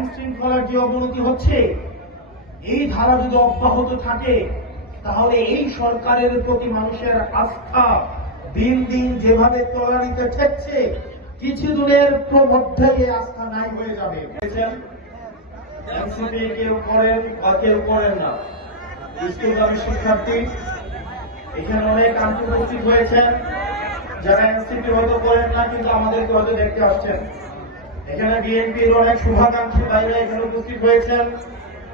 আইন শৃঙ্খলার যে অবনতি হচ্ছে, এই ধারা যদি অব্যাহত থাকে তাহলে এই সরকারের প্রতি মানুষের আস্থা দিন দিন যেভাবে তলানিতে ঠেকছে, কিছুদিনের মধ্যে এই আস্থা নাই হয়ে যাবে। এনসিপি কেউ করেন বা কেউ করেন না, স্কুলগামী শিক্ষার্থী এখানে অনেক আন্তর্জাতিক হয়েছেন, যারা এনসিপি হয়তো করেন না কিন্তু আমাদেরকে হয়তো দেখতে আসছেন। এখানে বিএনপির অনেক শুভাকাঙ্ক্ষী ভাইরা এখানে উপস্থিত হয়েছেন,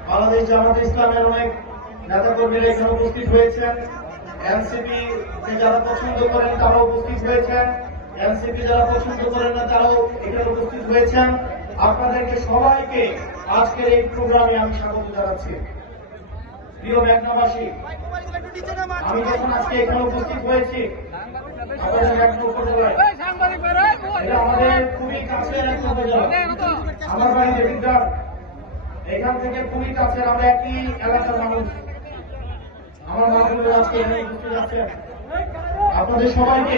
বাংলাদেশ জামাত ইসলামের অনেক নেতাকর্মীরা এখানে উপস্থিত হয়েছেন, এনসিপি যারা পছন্দ করেন তারাও উপস্থিত হয়েছেন, এনসিপি যারা পছন্দ করেন না তারাও এখানে উপস্থিত হয়েছেন। আপনাদেরকে সবাইকে আজকের এই প্রোগ্রামে আমি স্বাগত জানাচ্ছি। প্রিয় মেঘনাবাসী, আমি যখন আজকে এখানে উপস্থিত হয়েছি আমাদের মেঘনা উপজেলায়, এটা আমাদের খুবই কাছের একটা উপজেলা। আমার বাড়ি দেবিদ্বার, এখান থেকে খুবই কাছের, আমরা একই এলাকার মানুষ। আমার মানুষগুলো আজকে এখানে উপস্থিত আছেন। আপনাদের সবাইকে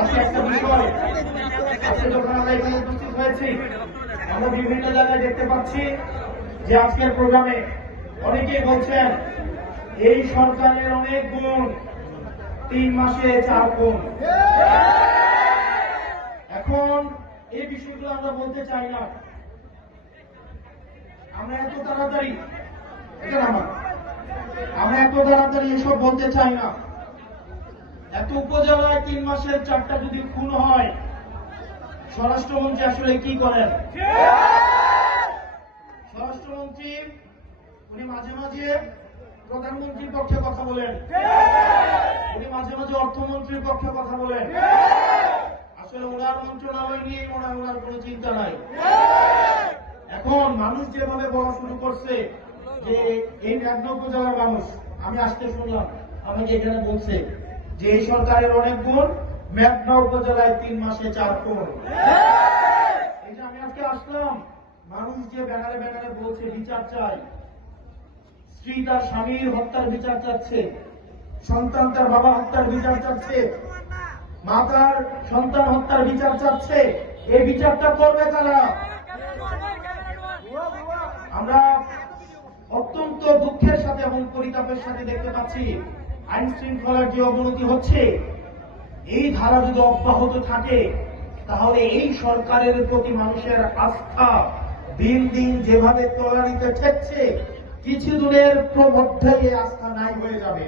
আজকে একটা বিষয়, আজকে যখন আমরা এখানে উপস্থিত হয়েছি আমরা বিভিন্ন জায়গায় দেখতে পাচ্ছি যে আজকের প্রোগ্রামে অনেকেই বলছেন এই সরকারের অনেক গুণ, 3 মাসে 4 গুণ। এখন এই বিষয়গুলো আমরা বলতে চাই না, আমরা এত তাড়াতাড়ি এসব বলতে চাই না। এত উপজেলায় 3 মাসের 4টা যদি খুন হয়, স্বরাষ্ট্রমন্ত্রী আসলে কি করেন? স্বরাষ্ট্রমন্ত্রী উনি মাঝে মাঝে প্রধানমন্ত্রীর পক্ষে কথা বলেন, উনি মাঝে মাঝে অর্থমন্ত্রীর পক্ষে কথা বলেন। আসলে ওনার মন্ত্রণালয় নিয়ে ওনার কোনো চিন্তা নাই। এখন মানুষ যেভাবে বলা শুরু করছে যে এই মেঘনা উপজেলার মানুষ, আমি আসতে শুনলাম আমাকে এখানে বলছে যে এই সরকারের অনেক গুণ, মেঘনা উপজেলায় 3 মাসে 4 গুণ। এই যে আমি আজকে আসলাম, মানুষ যে ব্যানারে ব্যানারে বলছে বিচার চাই, স্ত্রী তার স্বামীর হত্যার বিচার চাচ্ছে, সন্তান তার বাবা হত্যার বিচার চাচ্ছে, মা তার সন্তান হত্যার বিচার চাচ্ছে, এই বিচারটা করবে কারা? আমরা অত্যন্ত দুঃখের সাথে এবং পরিতাপের সাথে দেখতে পাচ্ছি আইন শৃঙ্খলার যে অবনতি হচ্ছে, এই ধারা যদি অব্যাহত থাকে তাহলে এই সরকারের প্রতি মানুষের আস্থা দিন দিন যেভাবে তলানিতে ঠেকছে, কিছুদিনের মধ্যে এই আস্থা নাই হয়ে যাবে।